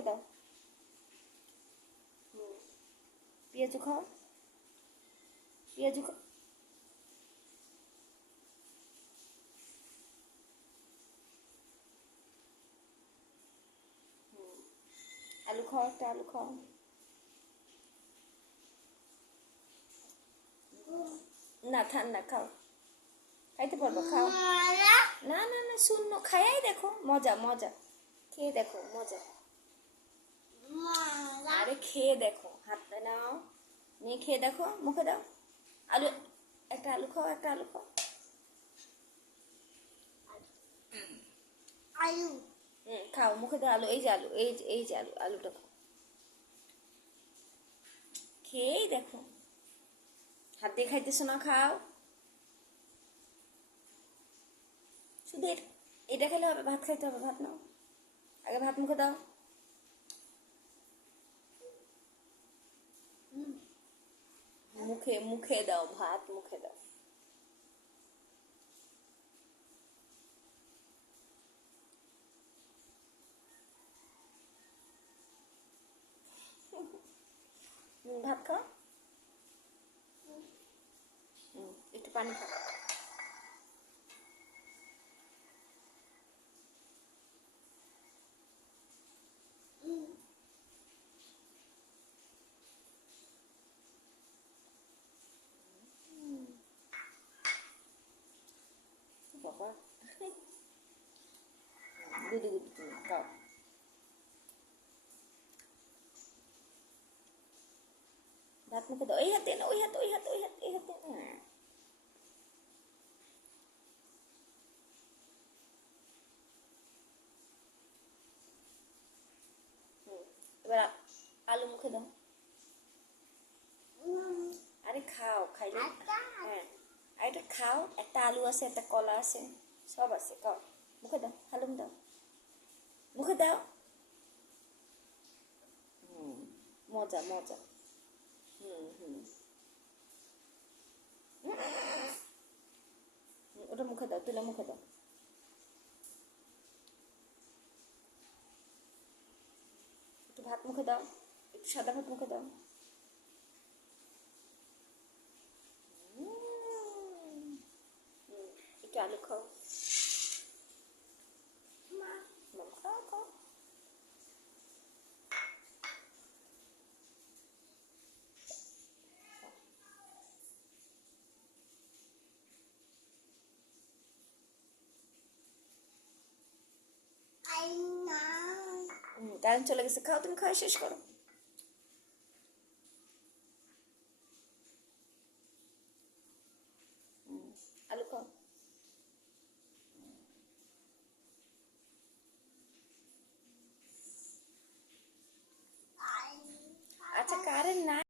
মুখে দাও। পেঁয়াজু খাও, পেঁয়াজু খাও। আলু খাও, একটা আলু খাও। না ঠান্ডা, খাও, খাইতে পারবো, খাও। না না না, শূন্য, খাইয়াই দেখো, মজা মজা, খেয়ে দেখো মজা। আরে খেয়ে দেখো, হাতটা নাও, নিয়ে খেয়ে দেখো, মুখে দাও। আলু, একটা আলু খাও, একটা আলু খাও। আলু খাও, মুখে দাও আলু, এই যে আলু, এই যে আলু, আলুটা খাও, খেয়েই দেখো। হাত দিয়ে খাইতেছো না, খাও। শুধু এটা খেলে হবে? ভাত খাইতে হবে, ভাত নাও, আগে ভাত মুখে দাও। মুখে মুখে দাও, ভাত মুখে দাও। ভাত খাও, একটু পানি খাও। বাবা, গুদু গুদু, তুমি খাও। ভাত মুখে দাও, এই হাতে না, ওই হাতে, ওই হাতে, ওই হাতে, এই হাতে। এবার আলু মুখে দাও। আরে খাও, খাইলে হ্যাঁ, আর এটা খাও, একটা আলু আছে, একটা কলা আছে, সব আছে, খাও। মুখে দাও, হালুম দাও, মুখে দাও। মজা মজা। হুম, ওটা মুখে দাও, তুলে মুখে দাও। একটু ভাত মুখে দাও, একটু সাদা ভাত মুখে দাও। একটু আলু খাও, খাও খাও। কারেন্ট চলে গেছে, খাও, তুমি খাওয়া শেষ করো।